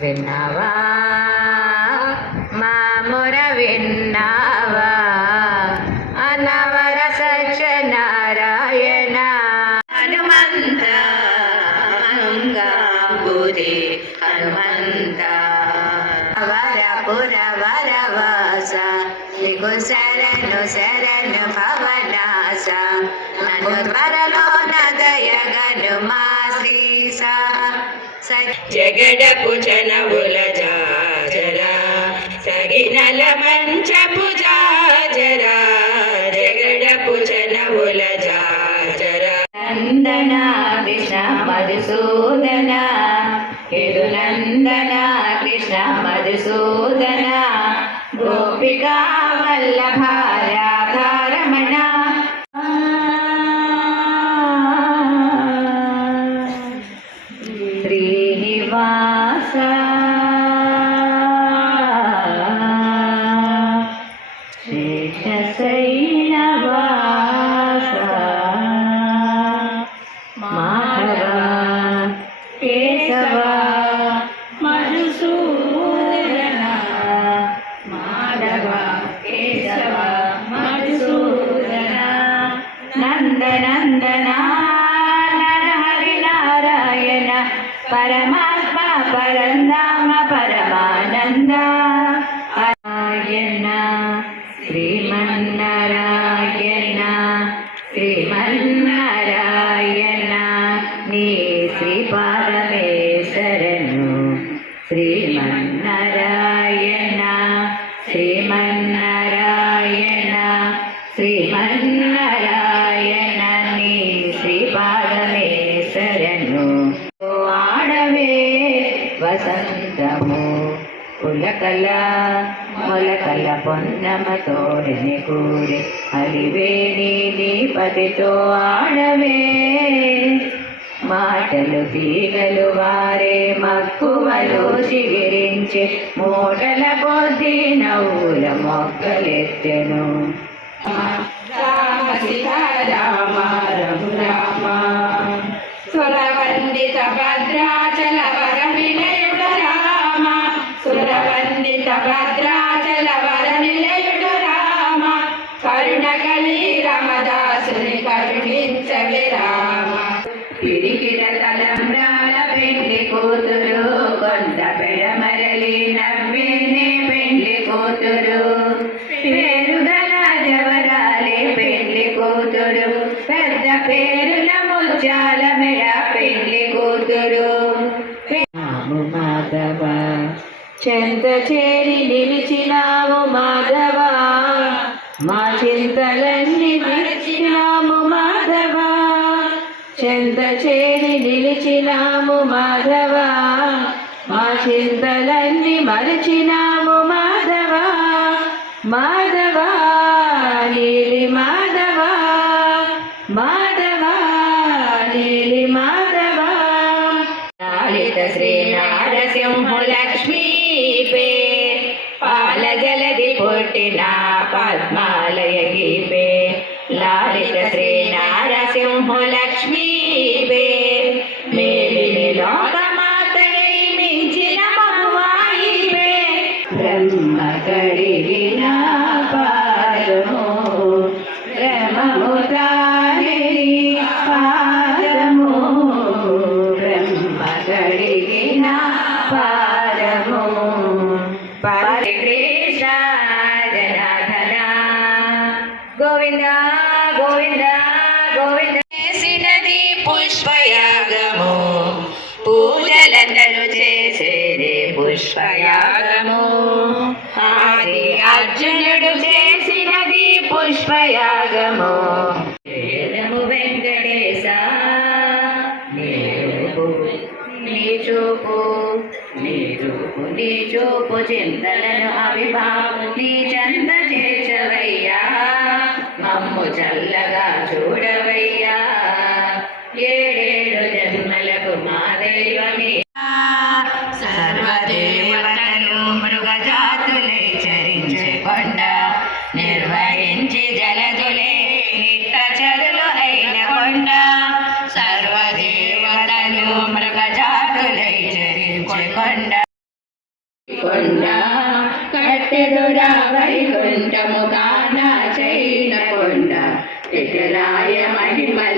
విన్నావా మాముర విన్నావా అనవర సత్యనారాయణ హనుమంత మంగాంబుధి హనుమంత వరపుర వరవాస నీకు శరణు శరణు భవనాస నన్ను త్వరలో నదయగను మా శ్రీస జగడపు చనవుల జాజరా సగినల మంచపు జాజరా జగడపు చనవుల జాజరా నందన కృష్ణ మధుసూదన యదునందన కృష్ణ మధుసూదన గోపికా వల్లభ రాధారమణ శ్రీనివాస శేషశైలవాస మాధవ కేశవ మధుసూదన మాధవ కేశవ మధుసూదన నందనందన నరహరి నారాయణ పరమాత్మ పరంధామ పరమానంద నారాయణ శ్రీమన్నారాయణ శ్రీమన్నారాయణ నీ శ్రీపాదమే శరణు శ్రీమన్నారాయణ శ్రీమన్నారాయణ శ్రీమన్నారాయణ నీ శ్రీపాదమే శరణు ఆడవే వసంతము పులకల మొలకల పొన్నమతోడిని కూరి అలివేణి నీపతితో ఆడవే మాటలు తీగలు వారే మక్కువలు చిగిరించి మూటల కొద్ది నవ్వుల మొక్కలెత్తెను రామ సీతారామ రఘు రామ సురవందిత భద్రాచల వర నిలయుడు రామ సురవందిత భద్రాచల వర నిలయుడు రామ కరుణ కలి రమదాసుని కరుణించవి రామ పిడికిడ తలంబ్రాల పెండ్లి కూతురు కొంత పెడమరలి నవ్వేనే పెండ్లి కూతురు పేరుగల జవరాలే పెండ్లి కూతురు పెద్ద పేరుల ముత్యాల మెడ పెండ్లి కూతురు మాధవ చెంత చేరి నిలిచినాము మాధవ మా చింతలన్నీ మరచినాము మాధవ చెంత చేరి నిలిచినాము మాధవ మా చింతలన్నీ మరచినాము మాధవ మాధవ నీలి మాధవ మాధవ నీలి మాధవ లాలిత శ్రీ నారసింహు లక్ష్మీపే పాల జలది పుట్టిన పద్మాలయ గీపే లాలిత శ్రీ నారసింహు లక్ష్మీపే మేలిని లోకమాతయై మించిన మగువాయిపే బ్రహ్మ కడిగిన పాదము బ్రహ్మము తానేరి పాదము బ్రహ్మ కడిగిన పాదము హరే కృష్ణ జనార్దన గోవింద గోవింద గోవింద చేసినది పుష్పయాగము పూజలందరూ చేసేది పుష్పయాగము ఆది అర్జునుడు చేసినది పుష్పయాగము వేదము వెంకటేశ నీ చూపు నీ చూపు చింతలను అభిభావం నీ చంద చేర్చవయ్యా మమ్ము చల్లగా చూడవయ్యా ఏడేడు జన్మలకు మా దైవమే సర్వదేవతలు మృగజాతులై చరించే కొండ నిర్వహించి జలదులే నిట్టచరులు అయిన కొండ సర్వదేవతలు మృగజాతులై చరించే నివసించే కొండ కొండ కట్టెదురా వైకుంఠము కాన చైన కొండ ఇటరాయ మహిమల